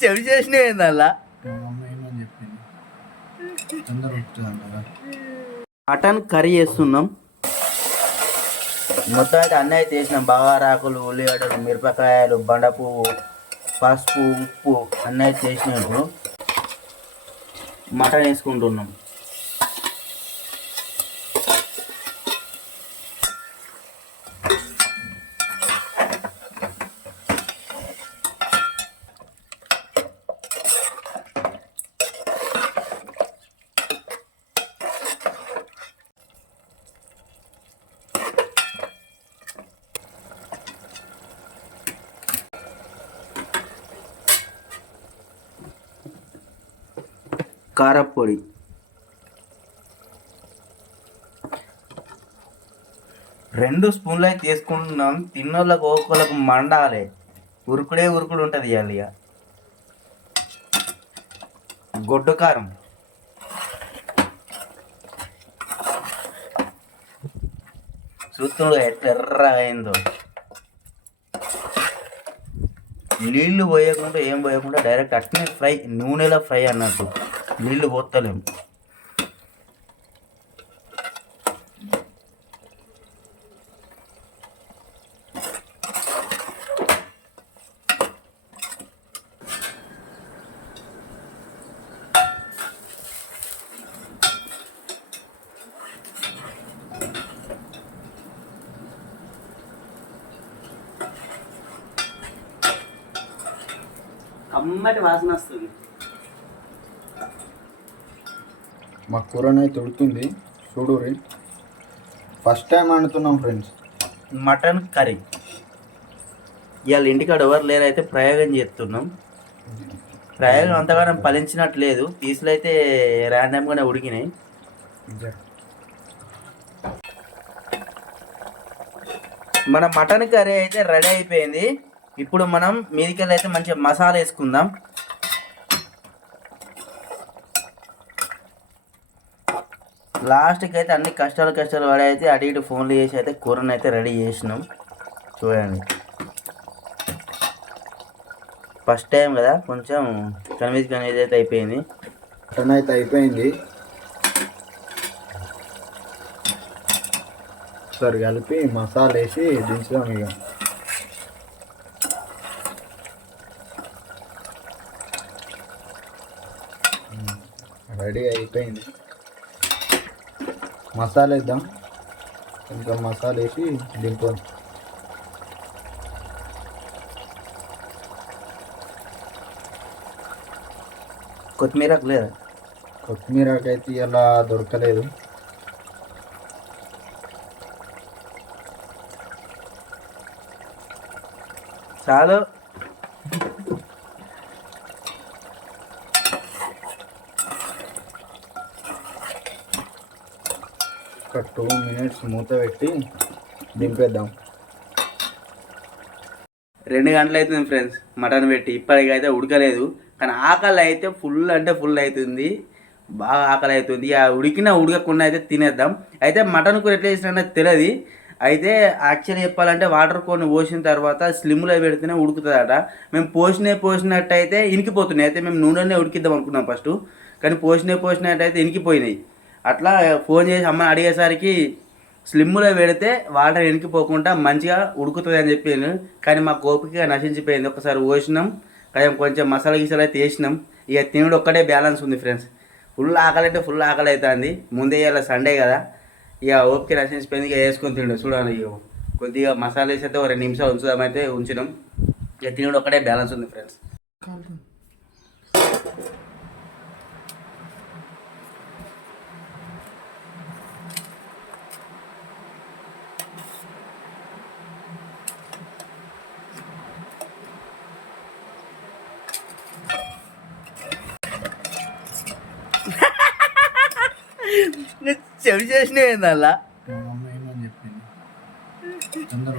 చెవి చేసినవి ఏందల్లా mutton curry చేస్తున్నాం. మొత్తం అయితే అన్నీ అయితే వేసినాం. బగారాకులు, ఉల్లిగడ్డలు, మిరపకాయలు, బండ పువ్వు, పసుపు, ఉప్పు అన్నీ అయితే వేసినప్పుడు మటన్ వేసుకుంటున్నాం. కారపొడి, 2 స్పూన్లు అయితే తీసుకుంటున్నాం. తిన్నోళ్ళకు ఒక్కొక్కళ్ళకు మండాలి, ఉరుకుడే ఉరుకుడు ఉంటుంది. ఇవాళ ఇక గొడ్డు కారం, చూస్తుండగా ఎట్లా ఎర్రగా అయిందో. నీళ్లు పోయకుండా ఏం పోయకుండా డైరెక్ట్ అట్నే ఫ్రై, నూనెలో ఫ్రై అన్నట్టు, నీళ్లు పోతలేము. కమ్మటి వాసన వస్తుంది. మా కూరనైతే ఉడుతుంది చూడురి. ఫస్ట్ టైం వండుతున్నాం ఫ్రెండ్స్ మటన్ కర్రీ. ఇవాళ ఇంటికాడ ఎవరు లేరైతే ప్రయోగం చేస్తున్నాం. ప్రయోగం అంతగానం ఫలించినట్టు లేదు. పీసులు అయితే ర్యాండమ్గానే ఉడికినాయి. మన మటన్ కర్రీ అయితే రెడీ అయిపోయింది. ఇప్పుడు మనం మీదికెళ్ళి అయితే మంచిగా మసాలా వేసుకుందాం. లాస్ట్కి అయితే అన్ని కష్టాలు పడి అయితే అటు ఇటు ఫోన్లు చేసి అయితే కూరను అయితే రెడీ చేసినాం. చూడండి, ఫస్ట్ టైం కదా, కొంచెం కన్వీజ్ అయితే అయిపోయింది. మటన్ అయితే అయిపోయింది. ఒకసారి కలిపి మసాలా వేసి దించుదాం. ఇక రెడీ అయిపోయింది. మసాలా వేద్దాం. ఇంకా మసాలా వేసి దింపుదాం. కొత్తిమీరకు లేదా? కొత్తిమీరకు అయితే ఇలా దొరకలేదు. చాలు. ఒక 2 minutes మూత పెట్టి దింపేద్దాం. 2 గంటలు అవుతుంది ఫ్రెండ్స్ మటన్ పెట్టి. ఇప్పటికైతే ఉడకలేదు, కానీ ఆకలి అయితే ఫుల్ అంటే ఫుల్ అవుతుంది. బాగా ఆకలి అవుతుంది. ఉడకకుండా అయితే తినేద్దాం. అయితే మటన్ కూర ఎట్లా చేసినా తెలియదు. అయితే యాక్చువల్లీ చెప్పాలంటే వాటర్ కొన్ని పోసిన తర్వాత స్లిమ్లో పెడితేనే ఉడుకుతుందట. మేము పోసినట్టు అయితే ఇనికిపోతున్నాయి. అయితే మేము నూనెనే ఉడికిద్దాం అనుకున్నాం ఫస్ట్, కానీ పోసినట్టు అయితే ఇనికిపోయినాయి. అట్లా ఫోన్ చేసి అమ్మని అడిగేసరికి స్లిమ్లో పెడితే వాటర్ ఇనికిపోకుండా మంచిగా ఉడుకుతుంది అని చెప్పాను. కానీ మా ఓపిక నశించిపోయింది. ఒకసారి పోసినాం, కొంచెం మసాలా గిసాలు అయితే వేసినాం. ఇక తినుడు ఒక్కటే బ్యాలెన్స్ ఉంది ఫ్రెండ్స్. ఫుల్ ఆకలి అంటే ఫుల్ ఆకలి అవుతుంది. ముందే ఇలా సండే కదా, ఇక ఓపిక నశించిపోయింది. ఇక వేసుకొని తిండు చూడాలి. ఇక కొద్దిగా మసాలా వేసి అయితే 2 నిమిషాలు ఉంచుదామైతే ఉంచినాం. ఇక తినుడు ఒక్కటే బ్యాలెన్స్ ఉంది ఫ్రెండ్స్. చెవి చేసినవి ఏందల్లా? చెప్పింది తొందర